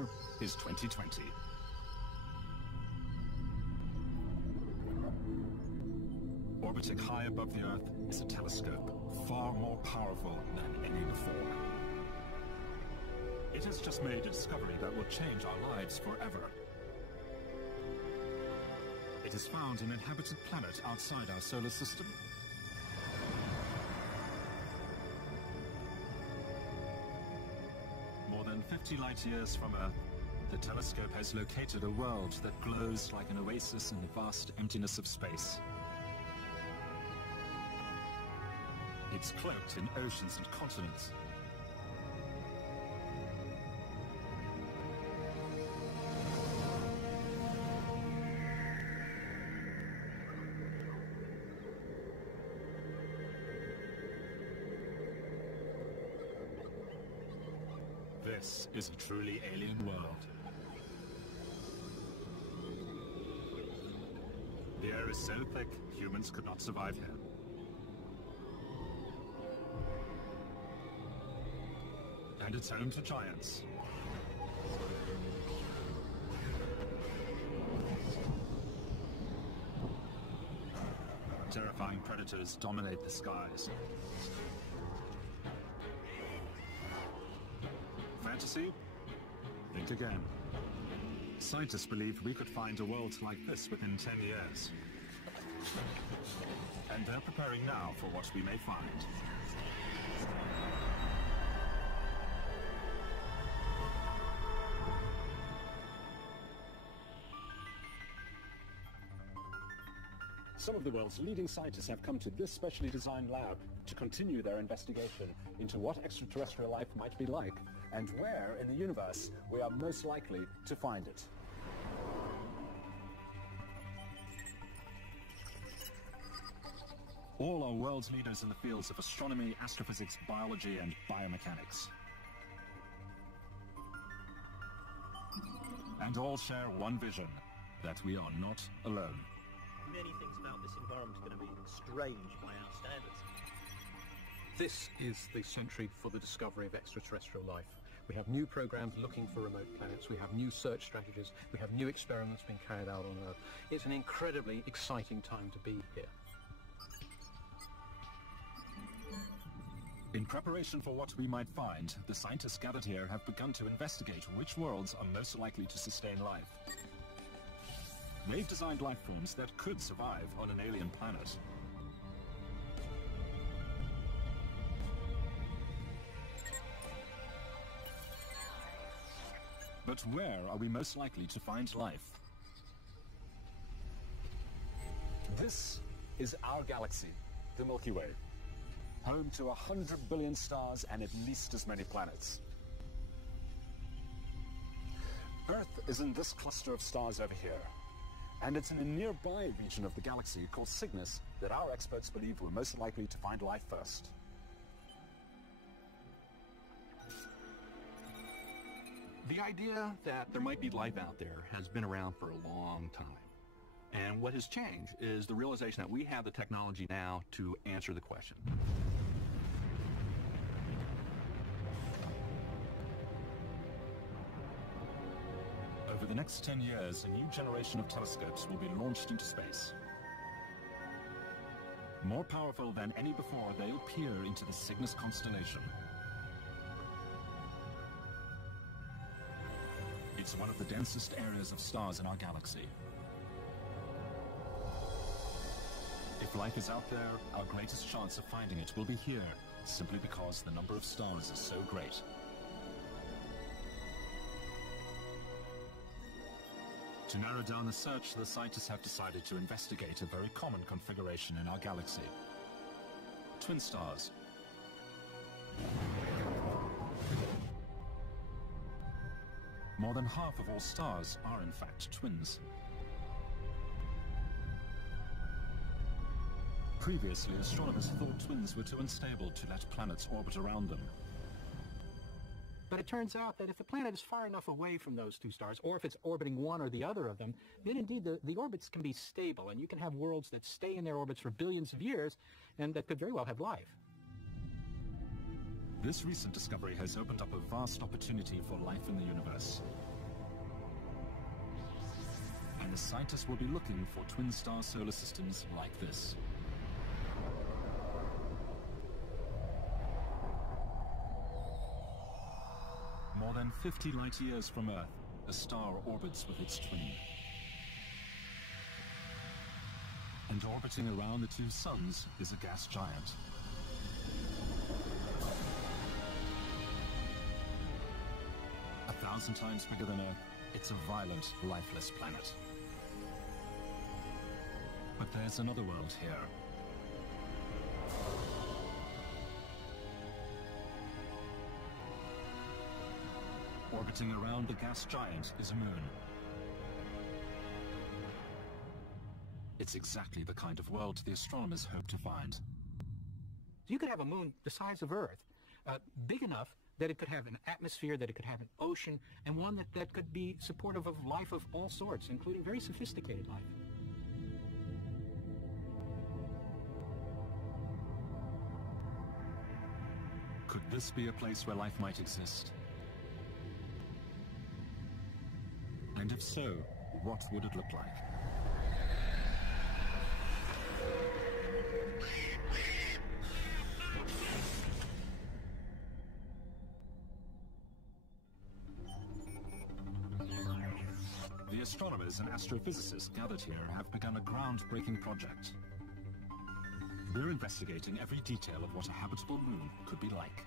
year is 2020. Orbiting high above the Earth is a telescope far more powerful than any before. It has just made a discovery that will change our lives forever. It has found an inhabited planet outside our solar system. More than 50 light years from Earth, the telescope has located a world that glows like an oasis in the vast emptiness of space. It's cloaked in oceans and continents. This is a truly alien world. The air is so thick, humans could not survive here. And it's home to giants. Terrifying predators dominate the skies. Fantasy? Think again. Scientists believed we could find a world like this within 10 years. And they're preparing now for what we may find. Some of the world's leading scientists have come to this specially designed lab to continue their investigation into what extraterrestrial life might be like and where in the universe we are most likely to find it. All are world leaders in the fields of astronomy, astrophysics, biology, and biomechanics. And all share one vision, that we are not alone. Many things about this environment are going to be strange by our standards. This is the century for the discovery of extraterrestrial life. We have new programs looking for remote planets, we have new search strategies, we have new experiments being carried out on Earth. It's an incredibly exciting time to be here. In preparation for what we might find, the scientists gathered here have begun to investigate which worlds are most likely to sustain life. They've designed life forms that could survive on an alien planet. But where are we most likely to find life? This is our galaxy, the Milky Way, home to 100 billion stars and at least as many planets. Earth is in this cluster of stars over here. And it's in a nearby region of the galaxy called Cygnus that our experts believe we're most likely to find life first. The idea that there might be life out there has been around for a long time. And what has changed is the realization that we have the technology now to answer the question. Over the next 10 years, a new generation of telescopes will be launched into space. More powerful than any before, they'll peer into the Cygnus constellation. It's one of the densest areas of stars in our galaxy. If life is out there, our greatest chance of finding it will be here, simply because the number of stars is so great. To narrow down the search, the scientists have decided to investigate a very common configuration in our galaxy. Twin stars. More than half of all stars are in fact twins. Previously, astronomers thought twins were too unstable to let planets orbit around them. But it turns out that if the planet is far enough away from those two stars, or if it's orbiting one or the other of them, then indeed the orbits can be stable, and you can have worlds that stay in their orbits for billions of years, and that could very well have life. This recent discovery has opened up a vast opportunity for life in the universe. and the scientists will be looking for twin star solar systems like this. More than 50 light years from Earth, a star orbits with its twin. And orbiting around the two suns is a gas giant. A 1,000 times bigger than Earth, it's a violent, lifeless planet. But there's another world here. Orbiting around the gas giant is a moon. It's exactly the kind of world the astronomers hope to find. You could have a moon the size of Earth, big enough that it could have an atmosphere, that it could have an ocean, and one that could be supportive of life of all sorts, including very sophisticated life. Could this be a place where life might exist? And if so, what would it look like? The astronomers and astrophysicists gathered here have begun a groundbreaking project. We're investigating every detail of what a habitable moon could be like.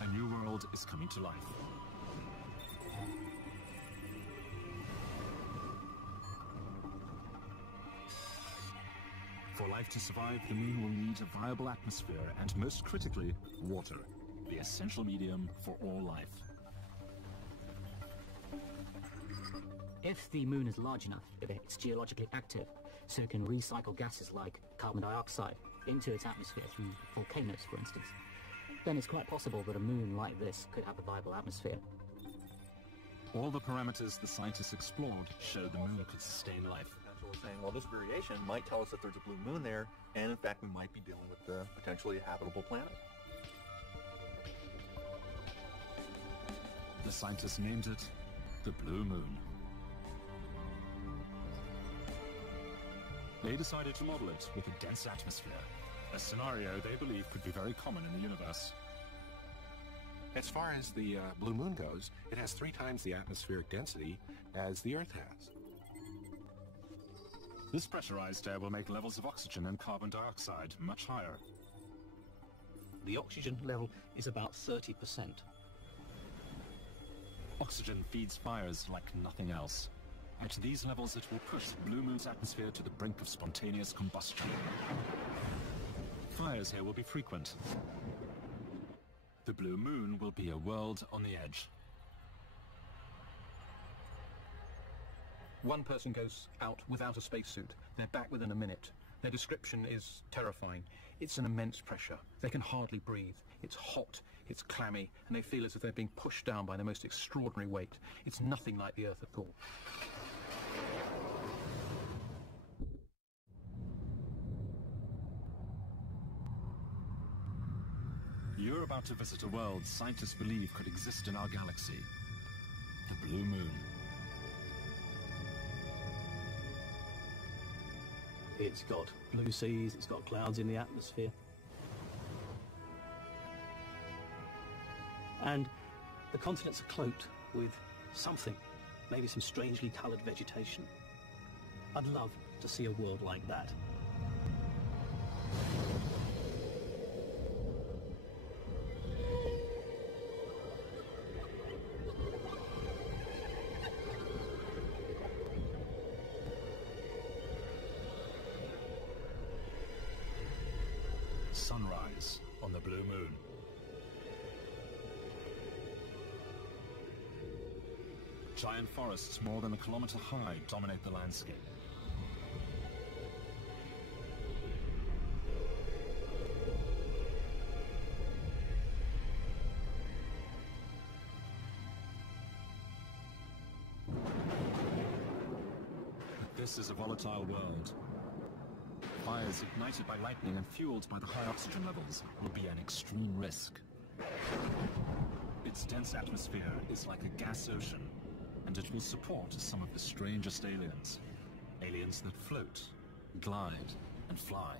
A new world is coming to life. For life to survive, the moon will need a viable atmosphere and, most critically, water, the essential medium for all life. If the moon is large enough, if it's geologically active, so it can recycle gases like carbon dioxide into its atmosphere through volcanoes, for instance, then it's quite possible that a moon like this could have a viable atmosphere. All the parameters the scientists explored showed the moon could sustain life. Saying, well, this variation might tell us that there's a blue moon there, and in fact we might be dealing with a potentially habitable planet. The scientists named it the Blue Moon. They decided to model it with a dense atmosphere, a scenario they believe could be very common in the universe. As far as the blue moon goes, it has 3 times the atmospheric density as the Earth has. This pressurized air will make levels of oxygen and carbon dioxide much higher. The oxygen level is about 30%. Oxygen feeds fires like nothing else. At these levels, it will push the Blue Moon's atmosphere to the brink of spontaneous combustion. Fires here will be frequent. The Blue Moon will be a world on the edge. One person goes out without a spacesuit. They're back within a minute. Their description is terrifying. It's an immense pressure. They can hardly breathe. It's hot, it's clammy, and they feel as if they're being pushed down by the most extraordinary weight. It's nothing like the Earth at all. You're about to visit a world scientists believe could exist in our galaxy. The Blue Moon. It's got blue seas, it's got clouds in the atmosphere. And the continents are cloaked with something, maybe some strangely coloured vegetation. I'd love to see a world like that. Sunrise on the Blue Moon. Giant forests more than a kilometer high dominate the landscape. But this is a volatile world. Fires ignited by lightning and fueled by the high oxygen levels will be an extreme risk. Its dense atmosphere is like a gas ocean, and it will support some of the strangest aliens. Aliens that float, glide, and fly.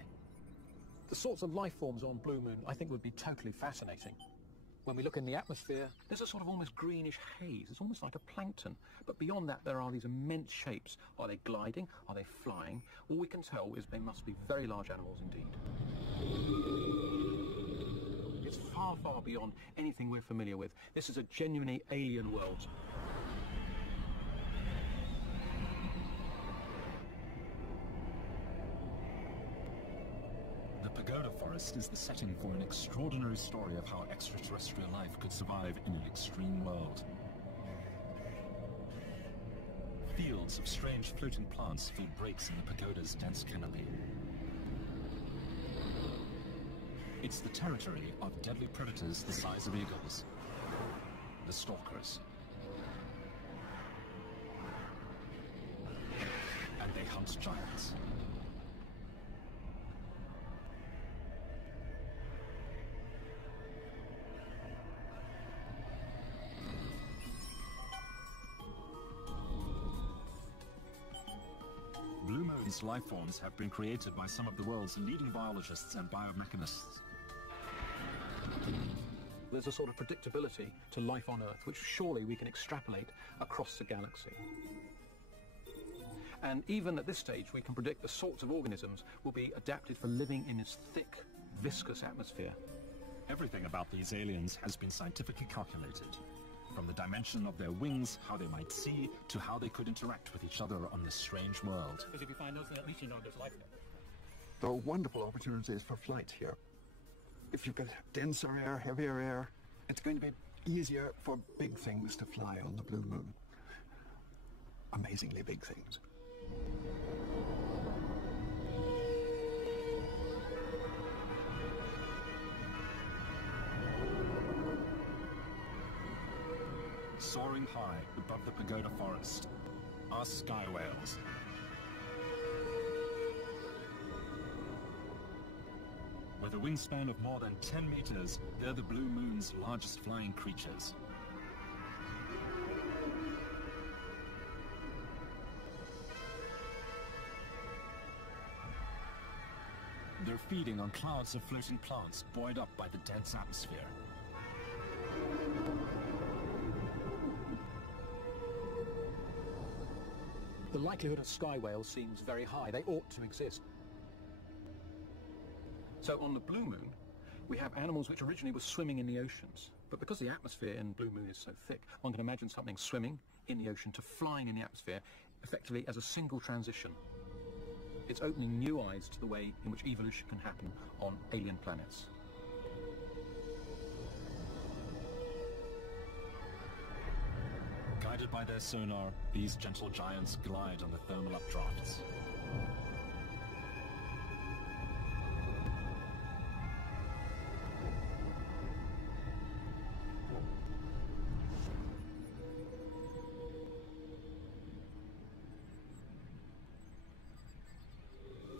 The sorts of life forms on Blue Moon I think would be totally fascinating. When we look in the atmosphere, there's a sort of almost greenish haze. It's almost like a plankton. But beyond that, there are these immense shapes. Are they gliding? Are they flying? All we can tell is they must be very large animals indeed. It's far, far beyond anything we're familiar with. This is a genuinely alien world. The pagoda forest is the setting for an extraordinary story of how extraterrestrial life could survive in an extreme world. Fields of strange floating plants fill breaks in the pagoda's dense canopy. It's the territory of deadly predators the size of eagles, the stalkers. And they hunt giants. Blue Moon's life forms have been created by some of the world's leading biologists and biomechanists. There's a sort of predictability to life on Earth, which surely we can extrapolate across the galaxy. And even at this stage, we can predict the sorts of organisms will be adapted for living in this thick, viscous atmosphere. Everything about these aliens has been scientifically calculated. From the dimension of their wings, how they might see, to how they could interact with each other on this strange world. Because if you find those, at least you know there's life there. There are wonderful opportunities for flight here. If you've got denser air, heavier air, it's going to be easier for big things to fly on the Blue Moon. Amazingly big things. Soaring high above the pagoda forest are sky whales. With a wingspan of more than 10 meters, they're the Blue Moon's largest flying creatures. They're feeding on clouds of floating plants buoyed up by the dense atmosphere. The likelihood of sky whales seems very high. They ought to exist. So on the Blue Moon, we have animals which originally were swimming in the oceans. But because the atmosphere in Blue Moon is so thick, one can imagine something swimming in the ocean to flying in the atmosphere, effectively as a single transition. It's opening new eyes to the way in which evolution can happen on alien planets. Guided by their sonar, these gentle giants glide on the thermal updrafts.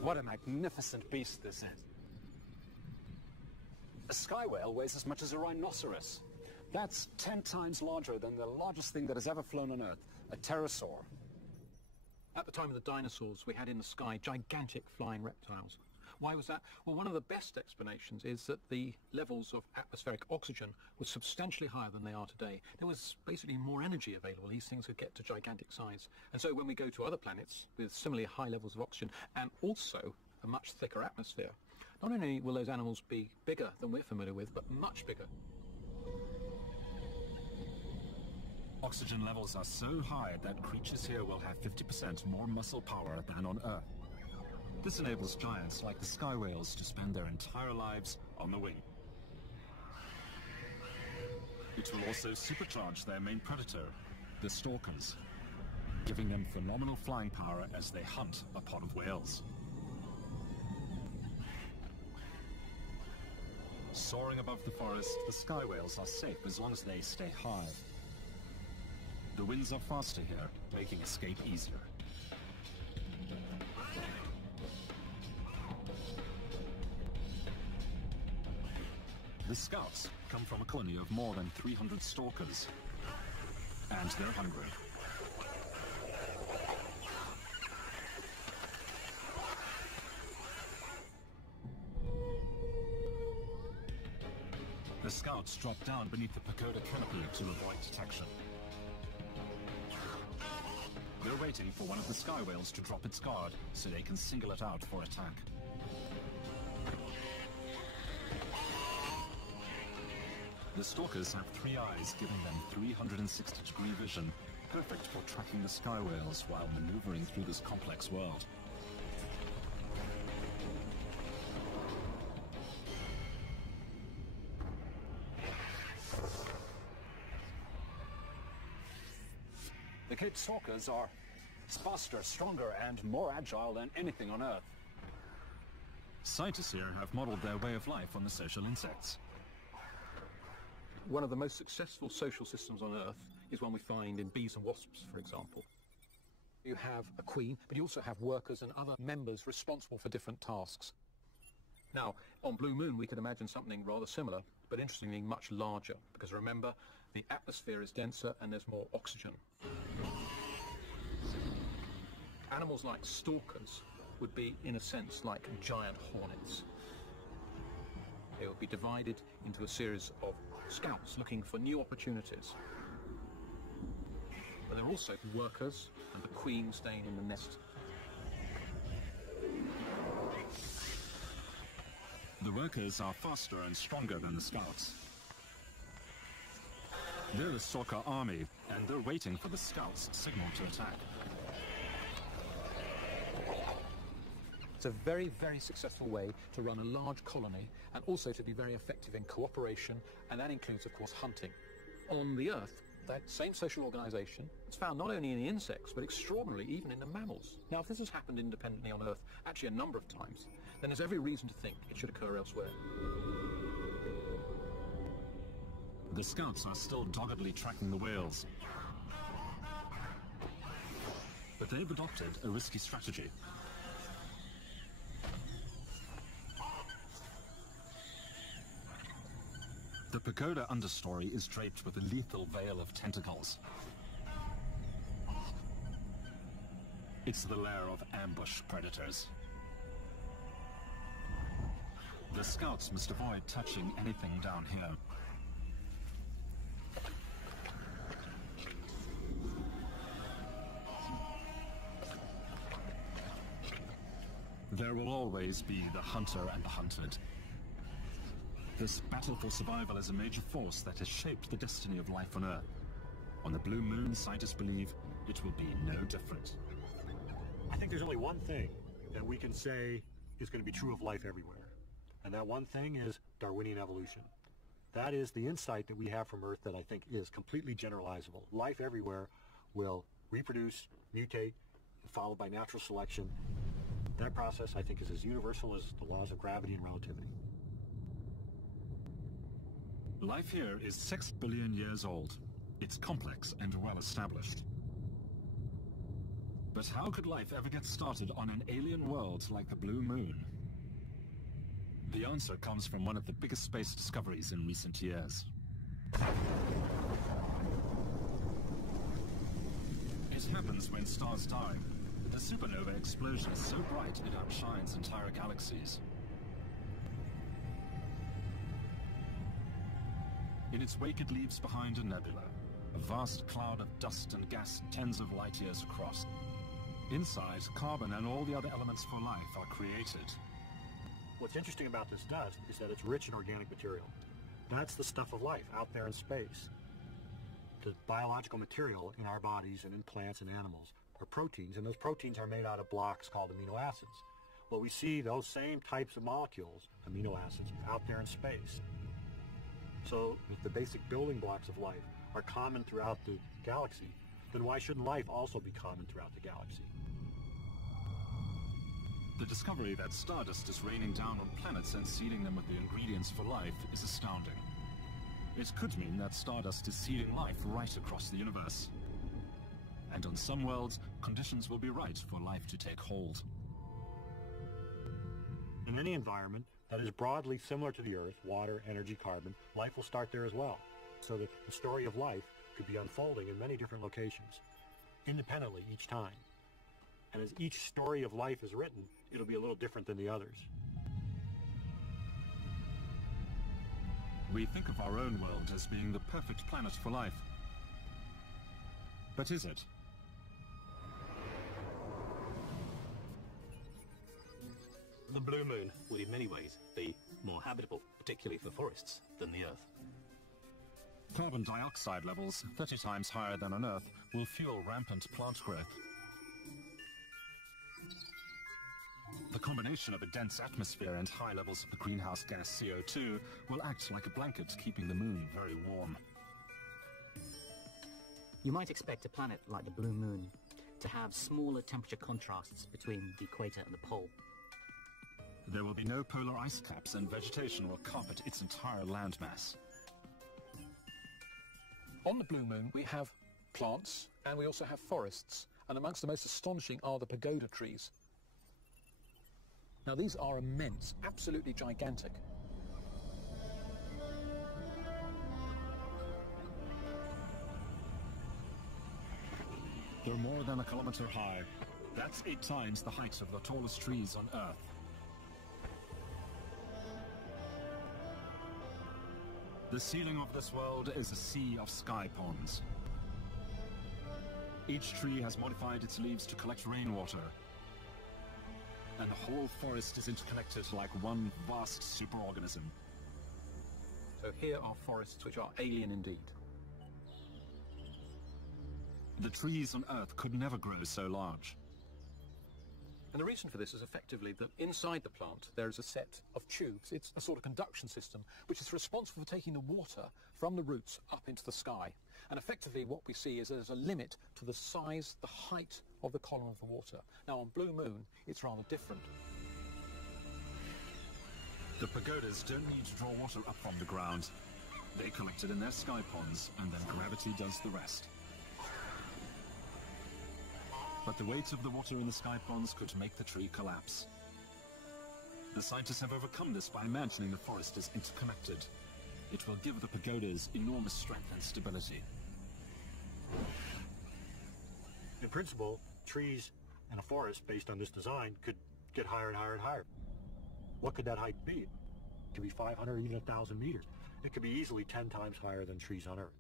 What a magnificent beast this is. A sky whale weighs as much as a rhinoceros. That's 10 times larger than the largest thing that has ever flown on Earth, a pterosaur. At the time of the dinosaurs, we had in the sky gigantic flying reptiles. Why was that? Well, one of the best explanations is that the levels of atmospheric oxygen were substantially higher than they are today. There was basically more energy available. These things could get to gigantic size. And so when we go to other planets with similarly high levels of oxygen and also a much thicker atmosphere, not only will those animals be bigger than we're familiar with, but much bigger. Oxygen levels are so high that creatures here will have 50% more muscle power than on Earth. This enables giants like the sky whales to spend their entire lives on the wing. It will also supercharge their main predator, the stalkers, giving them phenomenal flying power as they hunt a pod of whales. Soaring above the forest, the sky whales are safe as long as they stay high. The winds are faster here, making escape easier. The scouts come from a colony of more than 300 stalkers, and they're hungry. The scouts drop down beneath the pagoda canopy to avoid detection. They're waiting for one of the sky whales to drop its guard so they can single it out for attack. The stalkers have 3 eyes, giving them 360-degree vision, perfect for tracking the sky whales while maneuvering through this complex world. The Cape stalkers are faster, stronger, and more agile than anything on Earth. Scientists here have modeled their way of life on the social insects. One of the most successful social systems on Earth is one we find in bees and wasps, for example. You have a queen, but you also have workers and other members responsible for different tasks. Now, on Blue Moon, we could imagine something rather similar, but interestingly much larger, because remember, the atmosphere is denser and there's more oxygen. Animals like stalkers would be, in a sense, like giant hornets. They would be divided into a series of scouts looking for new opportunities. But there are also workers and the queen staying in the nest. The workers are faster and stronger than the scouts. They're the stalker army, and they're waiting for the scouts' signal to attack. It's a very, very successful way to run a large colony and also to be very effective in cooperation, and that includes, of course, hunting. On the Earth, that same social organization is found not only in the insects, but extraordinarily even in the mammals. Now, if this has happened independently on Earth, actually a number of times, then there's every reason to think it should occur elsewhere. The scouts are still doggedly tracking the whales. But they've adopted a risky strategy. The pagoda understory is draped with a lethal veil of tentacles. It's the lair of ambush predators. The scouts must avoid touching anything down here. There will always be the hunter and the hunted. This battle for survival is a major force that has shaped the destiny of life on Earth. On the Blue Moon, scientists believe it will be no different. I think there's only one thing that we can say is going to be true of life everywhere. And that one thing is Darwinian evolution. That is the insight that we have from Earth that I think is completely generalizable. Life everywhere will reproduce, mutate, followed by natural selection. That process, I think, is as universal as the laws of gravity and relativity. Life here is 6 billion years old. It's complex and well established. But how could life ever get started on an alien world like the Blue Moon? The answer comes from one of the biggest space discoveries in recent years. It happens when stars die. The supernova explosion is so bright it outshines entire galaxies. In its wake, it leaves behind a nebula, a vast cloud of dust and gas tens of light years across. Inside, carbon and all the other elements for life are created. What's interesting about this dust is that it's rich in organic material. That's the stuff of life out there in space. The biological material in our bodies and in plants and animals are proteins, and those proteins are made out of blocks called amino acids. Well, we see those same types of molecules, amino acids, out there in space. So if the basic building blocks of life are common throughout the galaxy, then why shouldn't life also be common throughout the galaxy? The discovery that stardust is raining down on planets and seeding them with the ingredients for life is astounding. It could mean that stardust is seeding life right across the universe. And on some worlds, conditions will be right for life to take hold. In any environment, that is broadly similar to the Earth, water, energy, carbon, life will start there as well. So that the story of life could be unfolding in many different locations, independently each time. And as each story of life is written, it'll be a little different than the others. We think of our own world as being the perfect planet for life. But is it? The blue moon would in many ways be more habitable, particularly for forests, than the Earth. Carbon dioxide levels, 30 times higher than on Earth, will fuel rampant plant growth. The combination of a dense atmosphere and high levels of the greenhouse gas CO2 will act like a blanket, keeping the moon very warm. You might expect a planet like the blue moon to have smaller temperature contrasts between the equator and the pole. There will be no polar ice caps, and vegetation will carpet its entire landmass. On the blue moon, we have plants and we also have forests, and amongst the most astonishing are the pagoda trees. Now these are immense, absolutely gigantic. They're more than a kilometer high. That's 8 times the height of the tallest trees on Earth. The ceiling of this world is a sea of sky ponds. Each tree has modified its leaves to collect rainwater. And the whole forest is interconnected like one vast superorganism. So here are forests which are alien indeed. The trees on Earth could never grow so large. And the reason for this is effectively that inside the plant there is a set of tubes. It's a sort of conduction system which is responsible for taking the water from the roots up into the sky. And effectively what we see is there's a limit to the size, the height of the column of the water. Now on Blue Moon it's rather different. The pagodas don't need to draw water up from the ground. They collect it in their sky ponds, and then gravity does the rest. But the weight of the water in the sky ponds could make the tree collapse. The scientists have overcome this by imagining the forest is interconnected. It will give the pagodas enormous strength and stability. In principle, trees in a forest based on this design could get higher and higher and higher. What could that height be? It could be 500, even 1,000 meters. It could be easily 10 times higher than trees on Earth.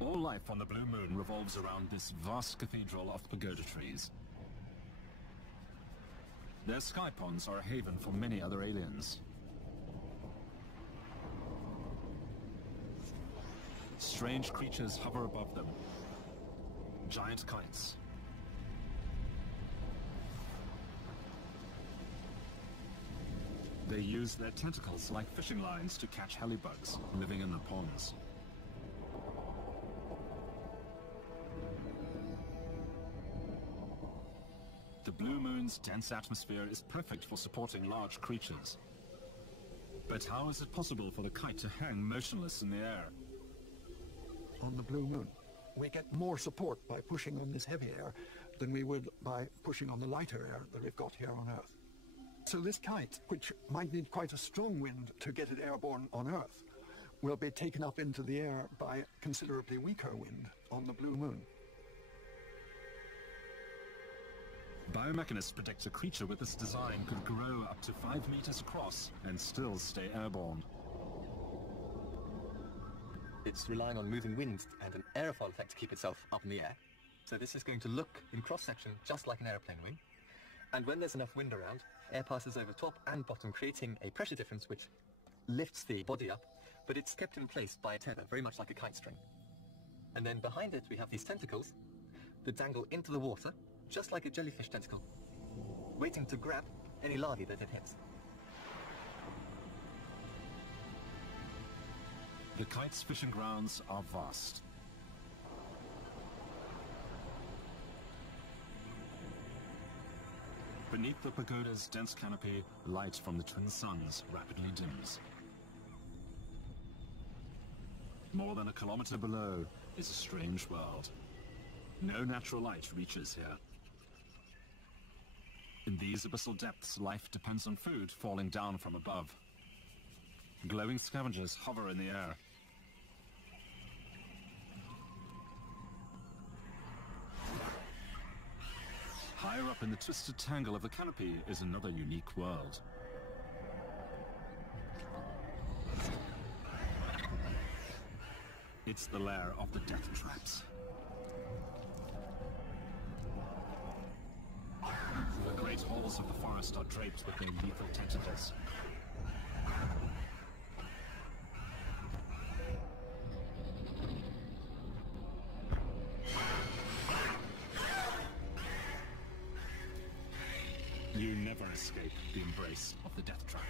All life on the Blue Moon revolves around this vast cathedral of pagoda trees. Their sky ponds are a haven for many other aliens. Strange creatures hover above them. Giant kites. They use their tentacles like fishing lines to catch helibugs living in the ponds. The Blue Moon's dense atmosphere is perfect for supporting large creatures. But how is it possible for the kite to hang motionless in the air? On the Blue Moon, we get more support by pushing on this heavy air than we would by pushing on the lighter air that we've got here on Earth. So this kite, which might need quite a strong wind to get it airborne on Earth, will be taken up into the air by considerably weaker wind on the Blue Moon. Biomechanists predict a creature with this design could grow up to 5 meters across and still stay airborne. It's relying on moving wind and an aerofoil effect to keep itself up in the air. So this is going to look in cross-section just like an aeroplane wing. And when there's enough wind around, air passes over top and bottom, creating a pressure difference which lifts the body up, but it's kept in place by a tether, very much like a kite string. And then behind it we have these tentacles that dangle into the water, just like a jellyfish tentacle, waiting to grab any larvae that it hits. The kite's fishing grounds are vast. Beneath the pagoda's dense canopy, light from the twin suns rapidly dims. More than a kilometer below is a strange world. No natural light reaches here. In these abyssal depths, life depends on food falling down from above. Glowing scavengers hover in the air. Higher up in the twisted tangle of the canopy is another unique world. It's the lair of the death traps. The great halls of the forest are draped with their lethal tentacles. You never escape the embrace of the death trap.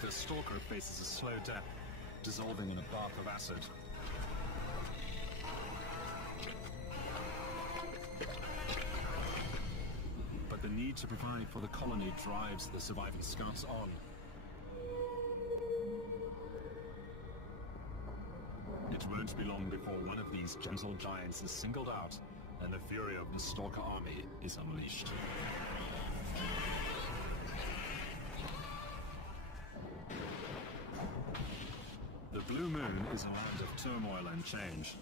The stalker faces a slow death, dissolving in a bath of acid. But the need to provide for the colony drives the surviving scouts on. It won't be long before one of these gentle giants is singled out and the fury of the stalker army is unleashed. The Blue Moon is a land of turmoil and change.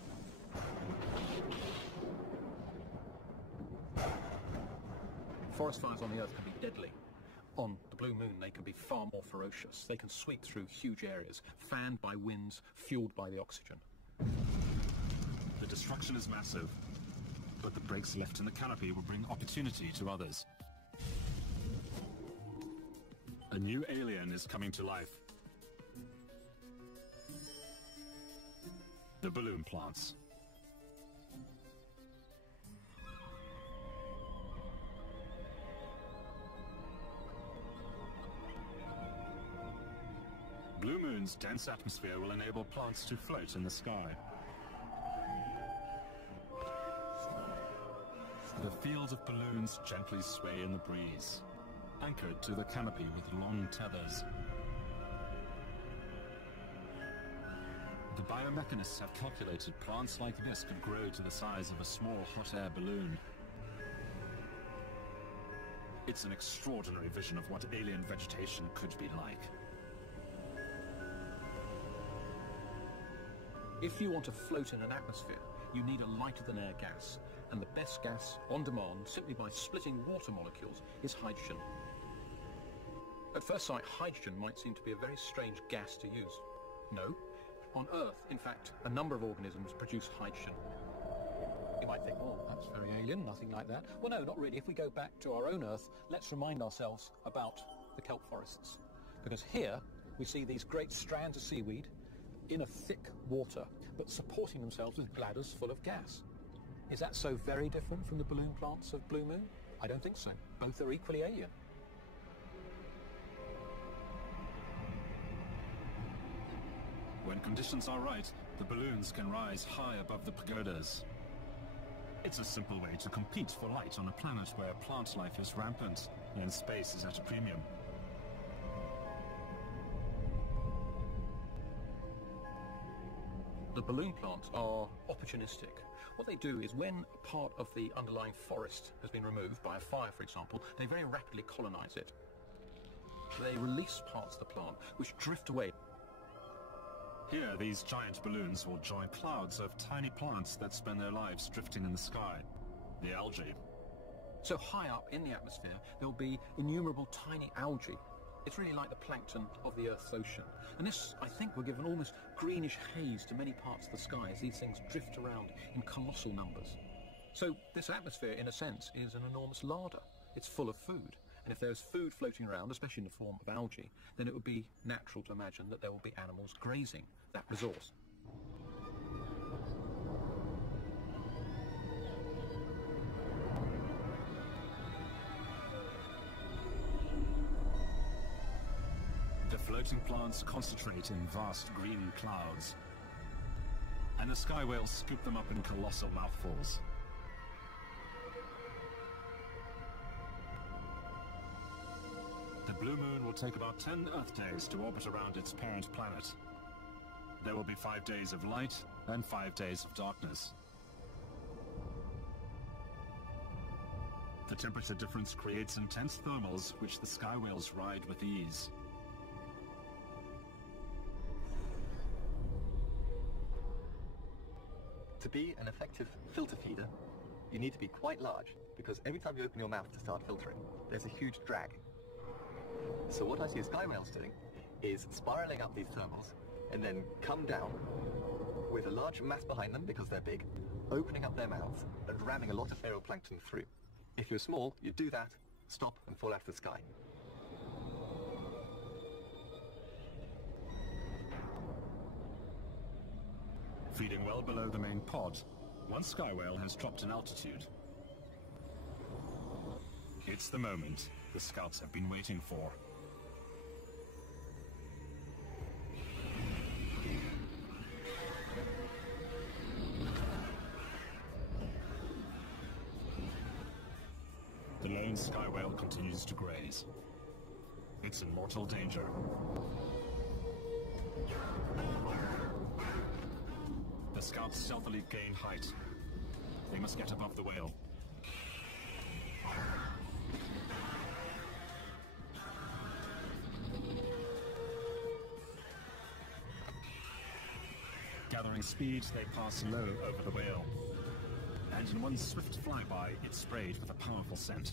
Forest fires on the Earth can be deadly. On the Blue Moon, they can be far more ferocious. They can sweep through huge areas, fanned by winds, fueled by the oxygen. The destruction is massive, but the breaks left in the canopy will bring opportunity to others. A new alien is coming to life. The balloon plants. Blue Moon's dense atmosphere will enable plants to float in the sky. The field of balloons gently sway in the breeze, anchored to the canopy with long tethers. The biomechanists have calculated plants like this could grow to the size of a small hot air balloon. It's an extraordinary vision of what alien vegetation could be like. If you want to float in an atmosphere, you need a lighter-than-air gas. And the best gas, on demand, simply by splitting water molecules, is hydrogen. At first sight, hydrogen might seem to be a very strange gas to use. No. On Earth, in fact, a number of organisms produce hydrogen. You might think, oh, that's very alien, nothing like that. Well, no, not really. If we go back to our own Earth, let's remind ourselves about the kelp forests. Because here, we see these great strands of seaweed in a thick water, but supporting themselves with bladders full of gas. Is that so very different from the balloon plants of Blue Moon? I don't think so. Both are equally alien. When conditions are right, the balloons can rise high above the pagodas. It's a simple way to compete for light on a planet where plant life is rampant and space is at a premium. The balloon plants are opportunistic. What they do is when a part of the underlying forest has been removed by a fire, for example, they very rapidly colonize it. They release parts of the plant which drift away. Here, these giant balloons will join clouds of tiny plants that spend their lives drifting in the sky, the algae. So high up in the atmosphere, there'll be innumerable tiny algae. It's really like the plankton of the Earth's ocean. And this, I think, will give an almost greenish haze to many parts of the sky as these things drift around in colossal numbers. So this atmosphere, in a sense, is an enormous larder. It's full of food. And if there's food floating around, especially in the form of algae, then it would be natural to imagine that there will be animals grazing that resource. The floating plants concentrate in vast green clouds, and the sky whales scoop them up in colossal mouthfuls. The Blue Moon will take about 10 Earth days to orbit around its parent planet. There will be 5 days of light and 5 days of darkness. The temperature difference creates intense thermals which the sky whales ride with ease. To be an effective filter feeder, you need to be quite large, because every time you open your mouth to start filtering, there's a huge drag. So what I see sky whales doing is spiraling up these thermals and then come down with a large mass behind them because they're big, opening up their mouths and ramming a lot of aeroplankton through. If you're small, you do that, stop and fall out of the sky. Feeding well below the main pod, one sky whale has dropped in altitude. It's the moment the scouts have been waiting for. The lone sky whale continues to graze. It's in mortal danger. The scouts stealthily gain height. They must get above the whale. Gathering speed, they pass low over the whale. And in one swift flyby, it's sprayed with a powerful scent.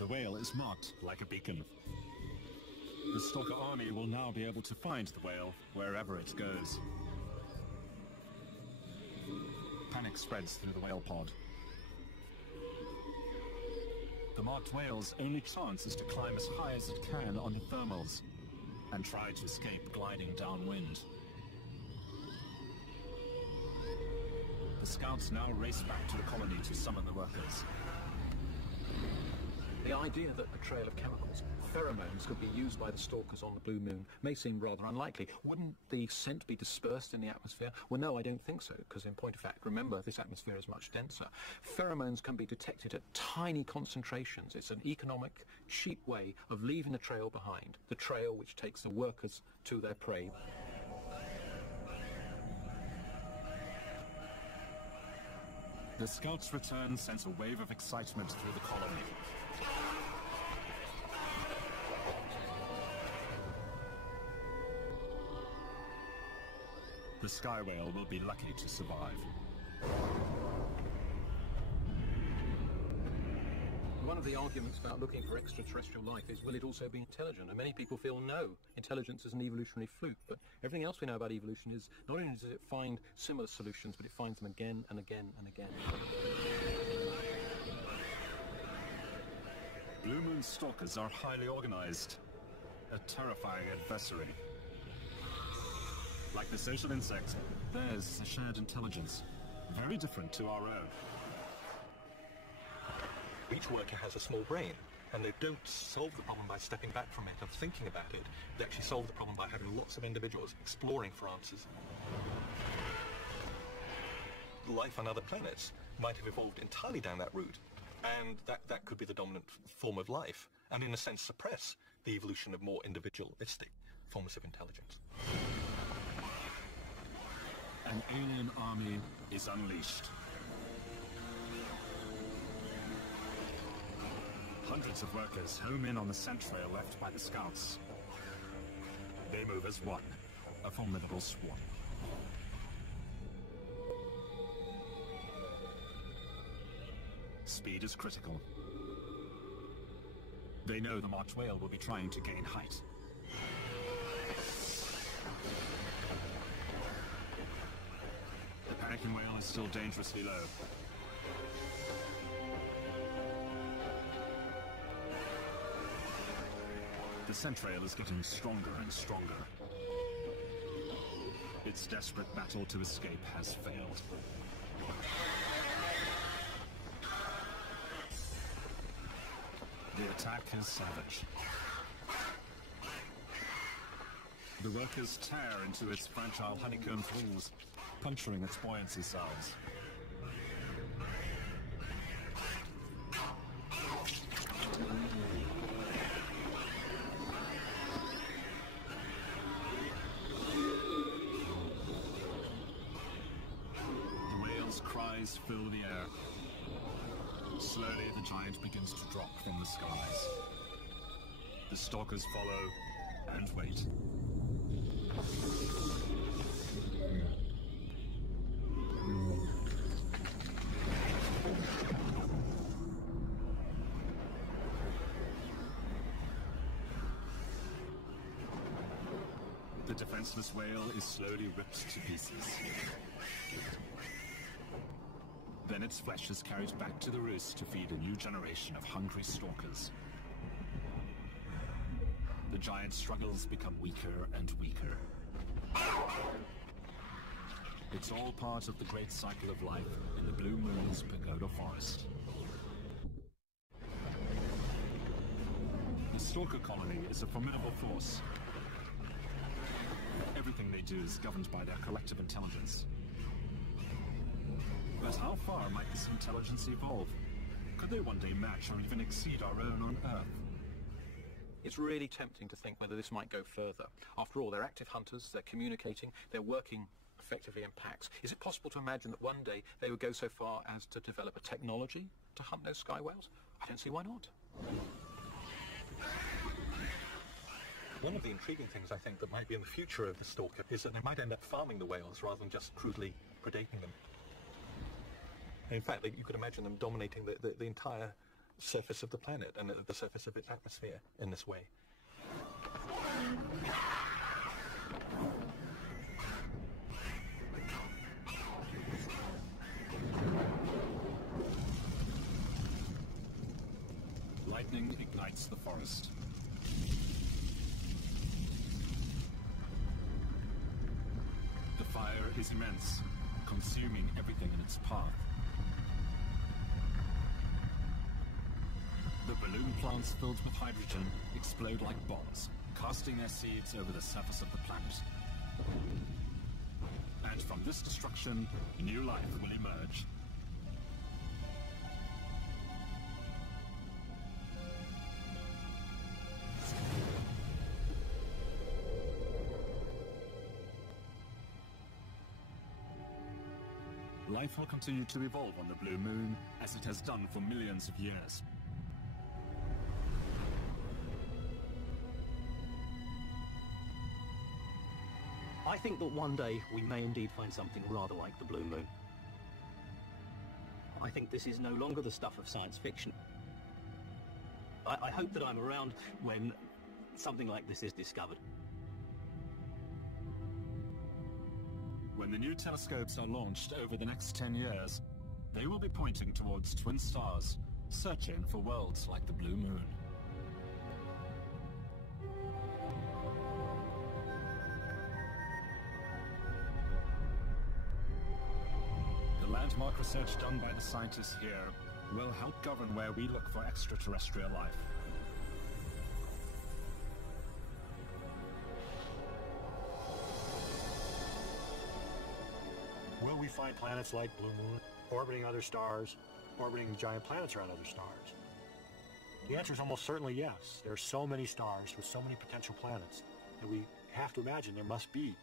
The whale is marked like a beacon. The stalker army will now be able to find the whale wherever it goes. Panic spreads through the whale pod. The marked whale's only chance is to climb as high as it can on the thermals and try to escape gliding downwind. The scouts now race back to the colony to summon the workers. The idea that a trail of chemicals, pheromones, could be used by the stalkers on the Blue Moon may seem rather unlikely. Wouldn't the scent be dispersed in the atmosphere? Well, no, I don't think so, because in point of fact, remember, this atmosphere is much denser. Pheromones can be detected at tiny concentrations. It's an economic, cheap way of leaving a trail behind, the trail which takes the workers to their prey. The scouts' return sends a wave of excitement through the colony. The sky whale will be lucky to survive. One of the arguments about looking for extraterrestrial life is, will it also be intelligent? And many people feel no, intelligence is an evolutionary fluke. But everything else we know about evolution is, not only does it find similar solutions, but it finds them again and again and again. Blue Moon stalkers are highly organized, a terrifying adversary. Like the social insect, theirs is a shared intelligence, very different to our own. Each worker has a small brain, and they don't solve the problem by stepping back from it and thinking about it. They actually solve the problem by having lots of individuals exploring for answers. Life on other planets might have evolved entirely down that route, and that could be the dominant form of life, and in a sense suppress the evolution of more individualistic forms of intelligence. An alien army is unleashed. Hundreds of workers home in on the scent trail left by the scouts. They move as one, a formidable swarm. Speed is critical. They know the marked whale will be trying to gain height. The panicking whale is still dangerously low. The scent trail is getting stronger and stronger. Its desperate battle to escape has failed. The attack is savage. The workers tear into its fragile honeycomb walls, puncturing its buoyancy cells. skies fill the air. Slowly, the giant begins to drop from the skies. The stalkers follow and wait. The defenseless whale is slowly ripped to pieces. Then its flesh is carried back to the roost to feed a new generation of hungry stalkers. The giant struggles become weaker and weaker. It's all part of the great cycle of life in the Blue Moon's pagoda forest. The stalker colony is a formidable force. Everything they do is governed by their collective intelligence. But how far might this intelligence evolve? Could they one day match or even exceed our own on Earth? It's really tempting to think whether this might go further. After all, they're active hunters, they're communicating, they're working effectively in packs. Is it possible to imagine that one day they would go so far as to develop a technology to hunt those sky whales? I don't see why not. One of the intriguing things I think that might be in the future of the stalker is that they might end up farming the whales rather than just crudely predating them. In fact, you could imagine them dominating the entire surface of the planet and the surface of its atmosphere in this way. Lightning ignites the forest. The fire is immense, consuming everything in its path. The balloon plants filled with hydrogen explode like bombs, casting their seeds over the surface of the planet. And from this destruction, new life will emerge. Life will continue to evolve on the Blue Moon, as it has done for millions of years. I think that one day we may indeed find something rather like the Blue Moon. I think this is no longer the stuff of science fiction. I hope that I'm around when something like this is discovered. When the new telescopes are launched over the next 10 years, they will be pointing towards twin stars, searching for worlds like the Blue Moon. The landmark research done by the scientists here will help govern where we look for extraterrestrial life. Will we find planets like Blue Moon, orbiting other stars, orbiting giant planets around other stars? The answer is almost certainly yes. There are so many stars with so many potential planets that we have to imagine there must be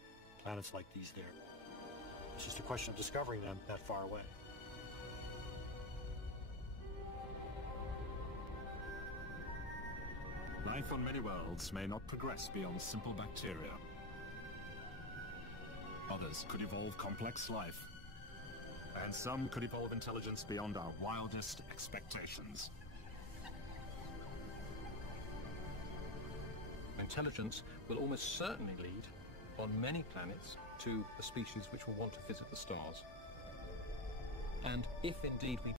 planets like these there. It's just a question of discovering them that far away. Life on many worlds may not progress beyond simple bacteria. Others could evolve complex life, and some could evolve intelligence beyond our wildest expectations. Intelligence will almost certainly lead, on many planets, to a species which will want to visit the stars. And if indeed we